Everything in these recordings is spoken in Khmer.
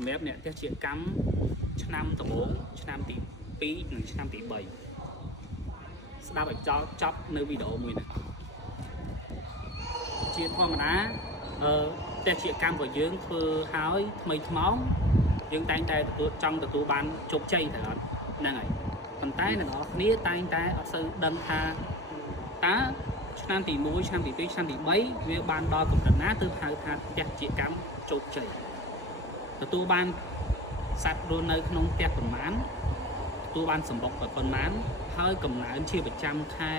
សម្រាប់អ្នកទេសជាកម្មឆ្នាំដំបូងឆ្នាំទី2និងឆ្នាំទី3ស្ដាប់ឲ្យចប់នៅវីដេអូមួយនេះជាធម្មតាទេសជាកម្មរបស់យើងធ្វើហើយថ្មីថ្មោងយើងតែងតែចង់ទទួលបានជោគជ័យទៅអត់ហ្នឹងហើយប៉ុន្តែអ្នកនរគ្នាតែងតែអត់សូវដឹងថាតើឆ្នាំទី1ឆ្នាំទី2ឆ្នាំទី3វាបានដល់កម្រិតណាទើបហៅថាផ្ទះជាកម្មជោគជ័យទទួលបានសត្វរស់នៅក្នុងផ្ទះប៉ុន្មានទទួលបានសម្បុកប៉ុន្មានហើយកំណើនជាប្រចាំខែ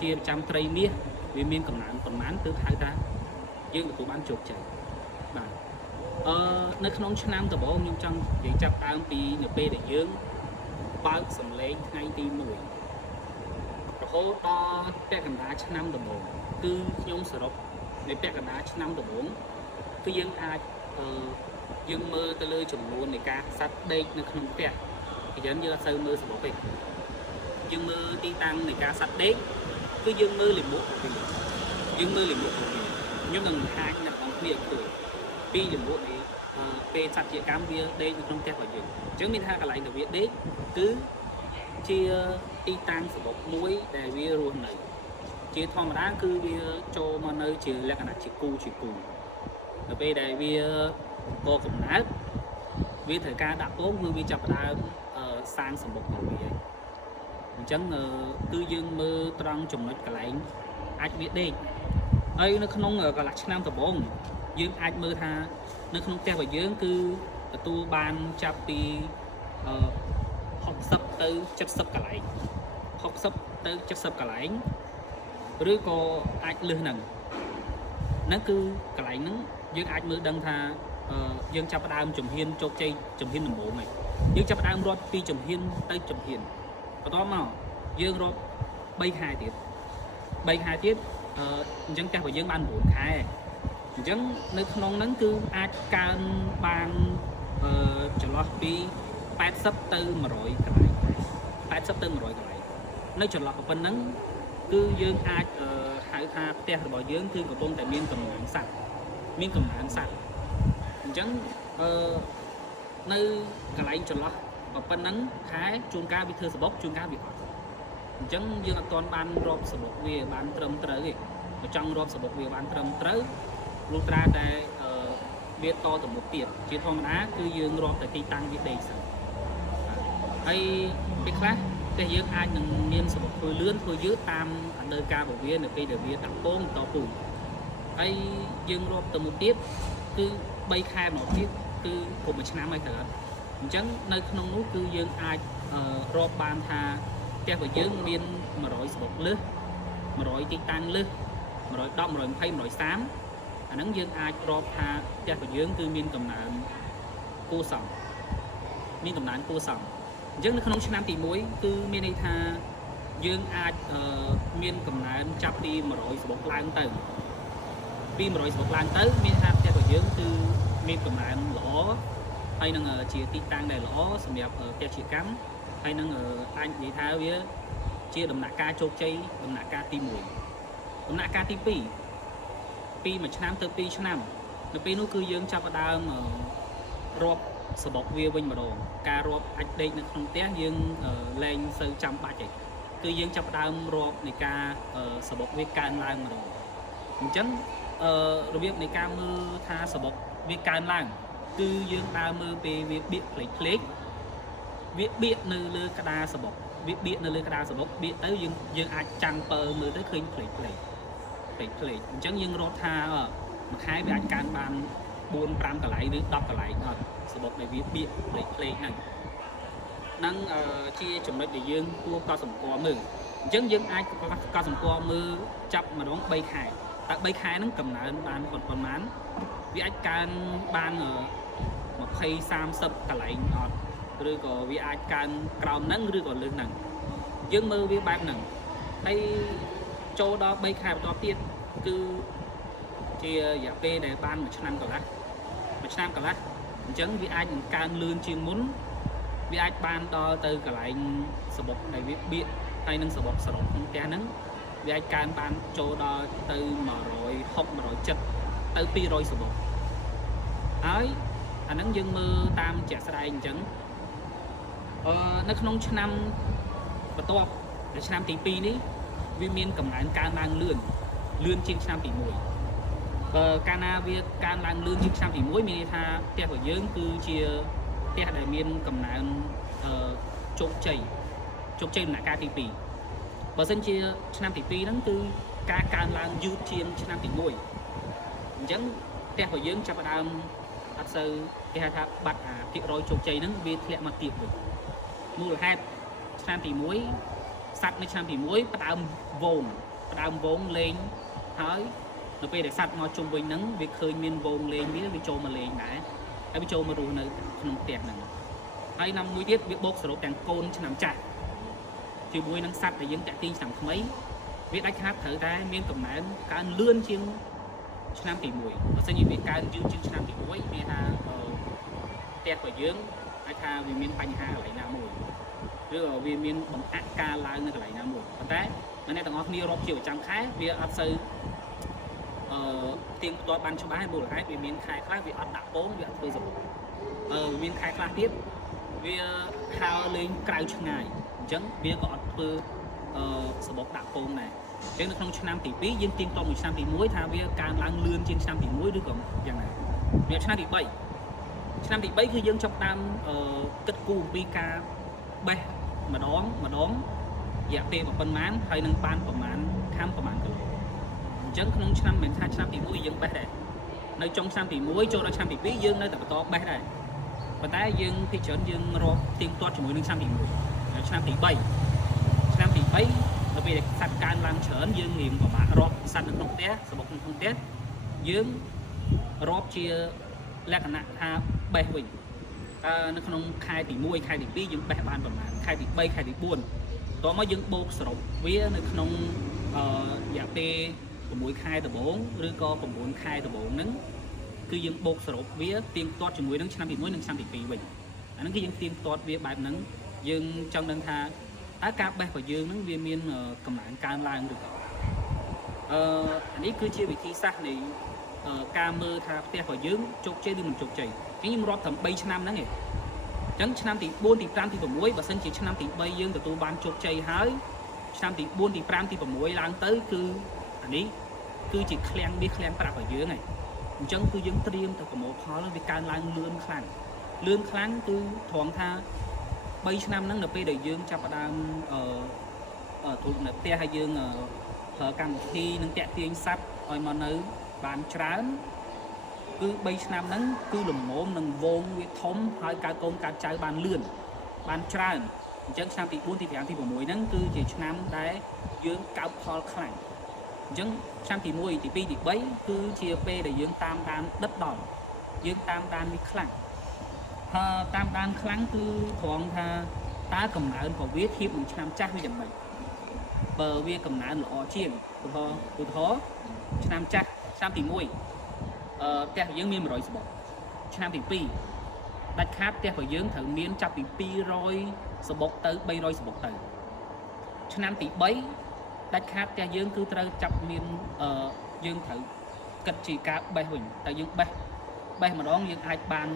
ជាប្រចាំត្រីមាសវាមានកំណើនប៉ុន្មានទើបហៅថាយើងទទួលបានជោគជ័យបាទនៅក្នុងឆ្នាំដំបូងខ្ញុំចង់និយាយចាប់ដើមពីនៅពេលដែលយើងបើកសម្លេងថ្ងៃទី1រហូតដល់ពាក់កណ្ដាលឆ្នាំដំបូងគឺខ្ញុំសរុបនៅពាក់កណ្ដាលឆ្នាំដំបូងគឺយើងអាចយើងមើលទៅលើចំនួននៃការសត្វដេកនៅក្នុងផ្ទះយើងអត់សូវមើលសម្បុកទេយើងមើលទីតាំងនៃការសត្វដេកគឺយើងមើលលិមុខរបស់វាយើងមើលលិមុខរបស់វាខ្ញុំនឹងហាច់អ្នកបងប្អូនឃើញពីលិមុខនេះពេលសត្វជាកម្មវាដេកនៅក្នុងផ្ទះរបស់យើងអញ្ចឹងមានថាកន្លែងដែលវាដេកគឺជាទីតាំងសម្បុកមួយដែលវារស់នៅជាធម្មតាគឺវាចូលមកនៅជាលក្ខណៈជាគូនៅពេលដែលវាបកកំណើតវាត្រូវការដាក់ពងគឺវាចាប់ផ្ដើមសាងសម្បុករបស់វាអញ្ចឹងគឺយើងមើលត្រង់ចំណុចកន្លែងអាចវាដេកហើយនៅក្នុងកន្លះឆ្នាំដំបូងយើងអាចមើលថានៅក្នុងផ្ទះរបស់យើងគឺទទួលបានចាប់ពី60ទៅ70កន្លែង60ទៅ70កន្លែងឬក៏អាចលើសហ្នឹងគឺកន្លែងហ្នឹងយើងអាចមើលដឹងថាយើងចាប់ផ្ដើមជំហានជោគជ័យជំហានដំបូងហើយយើងចាប់ផ្ដើមរត់ពីជំហានទៅជំហានបន្ទាប់មកយើងរត់3ខែទៀតអញ្ចឹងផ្ទះរបស់យើងបាន9ខែអញ្ចឹងនៅក្នុងហ្នឹងគឺអាចកើនបានចន្លោះពី80ទៅ100កន្លែង80ទៅ100កន្លែងនៅចន្លោះប៉ុណ្ណឹងគឺយើងអាចហៅថាផ្ទះរបស់យើងគឺកំពុងតែមានកំណើនសត្វអញ្ចឹងនៅកន្លែងចន្លោះប៉ុណ្ណឹងខែជួនកាលវាធ្វើសបុកជួនកាលវាអត់អញ្ចឹងយើងអត់ទាន់បានរាប់សបុកវាបានត្រឹមត្រូវទេបើចង់រាប់សបុកវាបានត្រឹមត្រូវលុះត្រាតែវាតទៅមុខទៀតជាធម្មតាគឺយើងរាប់តែទីតាំងវាដេកសិនហើយពេលខ្លះតែយើងអាចនឹងមានសបុកធ្វើលឿនធ្វើយឺតតាមអនុការរបស់វានៅពេលដែលវាដាក់ពងតពូជហើយយើងរាប់ទៅមុខទៀតគឺ3ខែម្ដងទៀតគឺគ្រប់មួយឆ្នាំហើយទៅអញ្ចឹងនៅក្នុងនោះគឺយើងអាចរាប់បានថាផ្ទះរបស់យើងមាន100សបុកលើស100ទីតាំងលើស110 120 130អាហ្នឹងយើងអាចរាប់ថាផ្ទះរបស់យើងគឺមានកំណើនគួរសមអញ្ចឹងនៅក្នុងឆ្នាំទី1គឺមានន័យថាយើងអាចមានកំណើនចាប់ពី100សបុកឡើងទៅពី100សបុកឡើងទៅមានថាផ្ទះរបស់យើងគឺមានកំណើនល្អហើយនឹងជាទីតាំងដែលល្អសម្រាប់ផ្ទះជាកម្មហើយនឹងអាចនិយាយថាវាជាដំណាក់កាលជោគជ័យដំណាក់កាលទី1ដំណាក់កាលទី2ពី1ឆ្នាំទៅ2ឆ្នាំនៅពេលនោះគឺយើងចាប់ផ្ដើមរាប់សបុកវាវិញម្ដងការរាប់អាចដេកនៅក្នុងផ្ទះយើងលែងសូវចាំបាច់ទេគឺយើងចាប់ផ្ដើមរាប់នៃការសបុកវាកើនឡើងម្ដងអញ្ចឹងរបៀបនៃការមើលថាសបុកវាកើនឡើងគឺយើងដើរមើលពេលវាបៀកផ្លេកវាបៀកនៅលើក្តារសបុកបៀកនៅលើក្តារសបុកបៀកទៅយើងអាចចាំងពើមើលទៅឃើញផ្លេកអញ្ចឹងយើងរកថាមួយខែវាអាចកើនបាន4 5កន្លែងឬ10កន្លែងអត់សបុកដែលវាបៀកផ្លេកហ្នឹងជាចំណុចដែលយើងគួរកត់សម្គាល់មើលអញ្ចឹងយើងអាចកត់សម្គាល់មើលចាប់ម្ដង3ខែតើ3ខែហ្នឹងកំណើនបានប៉ុន្មានវាអាចកើនបាន20 30កន្លែងអត់ឬក៏វាអាចកើនក្រោមហ្នឹងឬក៏លើសហ្នឹងយើងមើលវាបែបហ្នឹងហើយចូលដល់3ខែបន្តទៀតគឺជារយៈពេលដែលបាន1ឆ្នាំកន្លះអញ្ចឹងវាអាចនឹងកើនលឿនជាងមុនវាអាចបានដល់ទៅកន្លែងសបុកដែលវាបៀកហើយនឹងសបុកសរុបក្នុងផ្ទះហ្នឹងវាអាចកើនបានចូលដល់ទៅ160 170ទៅ200សបុកហើយ អាហ្នឹងយើងមើលតាមជាក់ស្ដែងអញ្ចឹងនៅក្នុងឆ្នាំបន្ទាប់នៅឆ្នាំទី2នេះវាមានកំណើនកើនឡើងលឿនជាងឆ្នាំទី1បើកាលណាវាកើនឡើងលឿនជាងឆ្នាំទី1មានន័យថាផ្ទះរបស់យើងគឺជាផ្ទះដែលមានកំណើនជោគជ័យដំណាក់កាលទី2បើសិនជាឆ្នាំទី2ហ្នឹងគឺការកើនឡើងយឺតជាងឆ្នាំទី1អញ្ចឹងផ្ទះរបស់យើងចាប់ផ្ដើមអត់សូវគេហៅថាបាត់អាភាគរយជោគជ័យហ្នឹងវាធ្លាក់មកទៀតវិញមូលហេតុឆ្នាំទី1សัตว์នៅឆ្នាំទី1ផ្ដើមវងលេងហើយនៅពេលដែលសัตว์មកជុំវិញហ្នឹងវាឃើញមានវងលេងវាចូលមកលេងដែរហើយវាចូលមករស់នៅក្នុងផ្ទះហ្នឹងហើយnămមួយទៀតវាបូកសរុបទាំងកូនឆ្នាំចាស់ជាមួយនឹងសัตว์ដែលយើងតាក់ទាញឆ្នាំថ្មីវាដាច់ខាតត្រូវតែមានកំណើនកើនលឿនជាងឆ្នាំទី1បើសិនជាវាកើនយឺតជាងឆ្នាំទី1មានថាផ្ទះរបស់យើងអាចថាវាមានបញ្ហាកន្លែងណាមួយឬវាមានបង្អាក់ការឡើងនៅកន្លែងណាមួយប៉ុន្តែអ្នកទាំងអស់គ្នារាប់ជាប្រចាំខែវាអត់សូវទៀងទាត់បានច្បាស់ហើយមូលហេតុវាមានខែខ្លះវាអត់ដាក់ពងវាអត់ធ្វើសរុបវាមានខែខ្លះទៀតវាហើរលេងក្រៅឆ្ងាយអញ្ចឹងវាក៏អត់ធ្វើសបុកដាក់ពងដែរអញ្ចឹងនៅក្នុងឆ្នាំទី2យើងទៀងទាត់មួយឆ្នាំទី1ថាវាកើនឡើងលឿនជាងឆ្នាំទី1ឬក៏យ៉ាងណាវាឆ្នាំទី3គឺយើងចាប់តាមគិតគូរអំពីការបេះម្ដងរយៈពេលប៉ុន្មានហើយនឹងបានប្រមាណខាំប្រមាណគីឡូអញ្ចឹងក្នុងឆ្នាំមិនថាឆ្នាំទី1យើងបេះដែរនៅចុងឆ្នាំទី1ចូលដល់ឆ្នាំទី2យើងនៅតែបន្តបេះដែរប៉ុន្តែយើងពីច្រើនយើងរាប់ទៀងទាត់ជាមួយនឹងឆ្នាំទី1ឆ្នាំទី3នៅពេលសัตว์កើនឡើងច្រើនយើងរៀងប្រមាណរាប់សัตว์នៅក្នុងផ្ទះសបុកនៅក្នុងផ្ទះយើងរាប់ជាលក្ខណៈថាបេះវិញនៅក្នុងខែទី1ខែទី2យើងបេះបានប្រមាណខែទី3ខែទី4តោះមកយើងបូកសរុបវានៅក្នុងរយៈពេល6ខែដំបូងឬក៏9ខែដំបូងហ្នឹងគឺយើងបូកសរុបវាទៀងទាត់ជាមួយនឹងឆ្នាំទី1និងឆ្នាំទី2វិញអាហ្នឹងគឺយើងទៀងទាត់វាបែបហ្នឹងយើងចង់ដឹងថាតើការបេះរបស់យើងហ្នឹងវាមានកម្លាំងកើនឡើងឬក៏អានេះគឺជាវិធីសាស្ត្រនៃការមើលថាផ្ទះរបស់យើងជោគជ័យឬមិនជោគជ័យខ្ញុំរាប់ត្រឹម3ឆ្នាំហ្នឹងឯងអញ្ចឹងឆ្នាំទី4ទី5ទី6បើសិនជាឆ្នាំទី3យើងទទួលបានជោគជ័យហើយឆ្នាំទី4ទី5ទី6ឡើងទៅគឺអានេះគឺជាឃ្លាំងប្រាក់របស់យើងឯងអញ្ចឹងគឺយើងត្រៀមទៅប្រមូលផលវាកើនឡើងលឿនខ្លាំងគឺត្រង់ថា3ឆ្នាំហ្នឹងនៅពេលដែលយើងចាប់ផ្ដើមទូលនៅផ្ទះហើយយើងប្រើកម្មវិធីនឹងតាក់ទាញសัตว์ឲ្យមកនៅបានច្រើនគឺ3ឆ្នាំហ្នឹងគឺលំមនឹងវងវាធំហើយកើតកូនកើតចៅបានលឿនបានច្រើនអញ្ចឹងឆ្នាំទី4ទី5ទី6ហ្នឹងគឺជាឆ្នាំដែលយើងកើបផលខ្លាំងអញ្ចឹងឆ្នាំទី1ទី2ទី3គឺជាពេលដែលយើងតាមដានដិតដល់យើងតាមដានវាខ្លាំងតាមដានខ្លាំងគឺត្រង់ថាតើកំណើនរបស់វាធៀបនឹងឆ្នាំចាស់វាយ៉ាងម៉េចបើវាកំណើនល្អជាងឧទាហរណ៍ឆ្នាំចាស់ឆ្នាំទី1ផ្ទះយើងមាន100សបុកឆ្នាំទី2ដាច់ខាតផ្ទះរបស់យើងត្រូវមានចាប់ពី200សបុកទៅ300សបុកទៅឆ្នាំទី3ដាច់ខាតផ្ទះយើងគឺត្រូវចាប់មានយើងត្រូវគិតជាការបេះវិញតែយើងបេះម្ដងយើងអាចបាន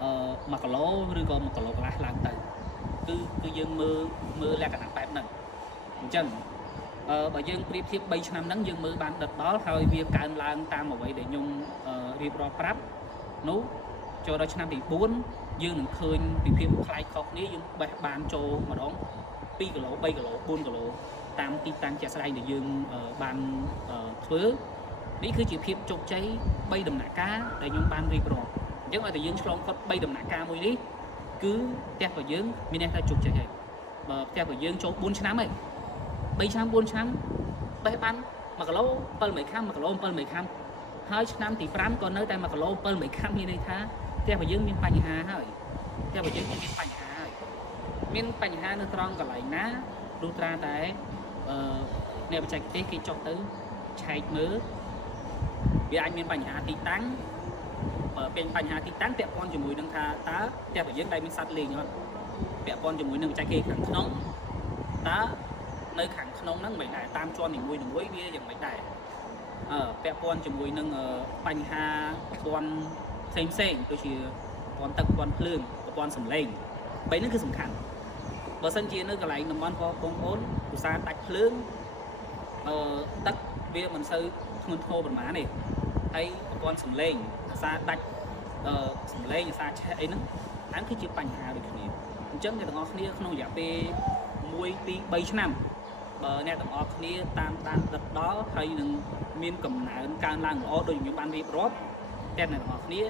1គីឡូឬក៏1គីឡូកន្លះឡើងទៅគឺយើងមើលលក្ខណៈបែបហ្នឹងអញ្ចឹងបើយើងប្រៀបធៀប3ឆ្នាំហ្នឹងយើងមើលបានដិតដល់ហើយវាកើនឡើងតាមអ្វីដែលខ្ញុំរៀបរាប់ប្រាប់នោះចូលដល់ឆ្នាំទី4យើងនឹងឃើញពីភាពប្លែកខុសគ្នាយើងបេះបានចូលម្ដង2គីឡូ3គីឡូ4គីឡូតាមទីតាំងជាក់ស្ដែងដែលយើងបានធ្វើនេះគឺជាភាពជោគជ័យ3ដំណាក់កាលដែលខ្ញុំបានរៀបរាប់អញ្ចឹងឲ្យតែយើងឆ្លងផុត3ដំណាក់កាលមួយនេះគឺផ្ទះរបស់យើងមានន័យថាជោគជ័យហើយបើផ្ទះរបស់យើងចូល4ឆ្នាំហើយ3ឆ្នាំ4ឆ្នាំបេះបាន1គីឡូ7មេខាំ1គីឡូ7មេខាំហើយឆ្នាំទី5ក៏នៅតែ1គីឡូ7មេខាំមានន័យថាផ្ទះរបស់យើងមានបញ្ហាហើយផ្ទះរបស់យើងមានបញ្ហានៅត្រង់កន្លែងណាលុះត្រាតែអ្នកបច្ចេកទេសគេចុះទៅឆែកមើលវាអាចមានបញ្ហាទីតាំងបើเป็นបញ្ហាទីតាំងពាក់ព័ន្ធជាមួយនឹងថាតើផ្ទះរបស់យើងដែលមានសត្វលេងអត់ពាក់ព័ន្ធជាមួយនឹងបច្ចេកទេសខាងក្នុងតើនៅខាងក្នុងហ្នឹងមិនដែរតាមជាន់នីមួយវាយ៉ាងមិនដែរពាក់ព័ន្ធជាមួយនឹងបញ្ហាព័ន្ធ ផ្សេងដូចជាប្រព័ន្ធទឹកប្រព័ន្ធភ្លើងប្រព័ន្ធសំឡេង3ហ្នឹងគឺសំខាន់បើសិនជានៅកន្លែងតំបន់បងប្អូនឧស្សាហ៍ដាច់ភ្លើងទឹកវាមិនសូវធ្ងន់ធ្ងរប្រហែលទេហើយប្រព័ន្ធសំឡេងឧស្សាហ៍ដាច់សំឡេងឧស្សាហ៍ឆេះអីហ្នឹងអានគឺជាបញ្ហាដូចគ្នាអញ្ចឹងអ្នកទាំងអស់គ្នាក្នុងរយៈពេល1 2 3ឆ្នាំបើអ្នកទាំងអស់គ្នាតាមដានដិតដល់ហើយនឹងមានកំណើនកើនឡើងល្អដូចខ្ញុំបានរៀបរាប់តែអ្នកទាំងអស់គ្នា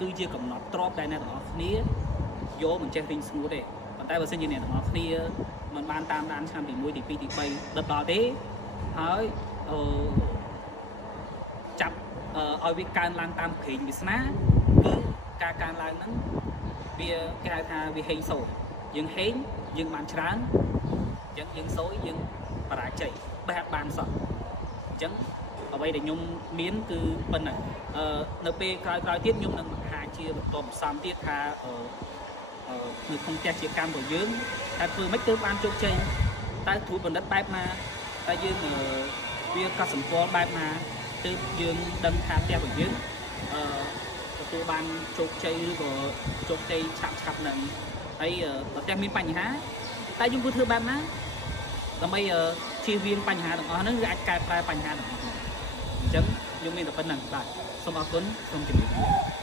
គឺជាកំណត់ទ្របដែលអ្នកទាំងអស់គ្នាយកមិនចេះរីងស្ងួតទេប៉ុន្តែបើសិនជាអ្នកទាំងអស់គ្នាមិនបានតាមដានឆ្នាំទី1ទី2ទី3ដិតដល់ទេហើយចាប់ឲ្យវាកើនឡើងតាមព្រេងវាសនាគឺការកើនឡើងហ្នឹងវាគេហៅថាវាហេងសូរយើងហេងយើងបានច្រើនអញ្ចឹងយើងសូរយើងបរាជ័យបែបបានសោះអញ្ចឹងអ្វីដែលខ្ញុំមានគឺប៉ុណ្ណឹងនៅពេលក្រោយៗទៀតខ្ញុំនឹងបង្ហាញជាបន្តបន្សំទៀតថានៅក្នុងផ្ទះជាកម្មរបស់យើងតែធ្វើម៉េចទៅបានជោគជ័យតែគ្រូបណ្ឌិតបែបណាតែយើងវាកត់សម្គាល់បែបណាទើបយើងដឹងថាផ្ទះរបស់យើងទទួលបានជោគជ័យឬក៏ជោគជ័យឆាប់នឹងហើយបើផ្ទះមានបញ្ហាតែយើងគួរធ្វើបែបណាដើម្បីជៀសវាងបញ្ហាទាំងអស់ហ្នឹងឬអាចកែប្រែបញ្ហាទាំងអស់ហ្នឹងអញ្ចឹងខ្ញុំមានតែប៉ុណ្្នឹងបាទសូមអរគុណសូមជម្រាបលា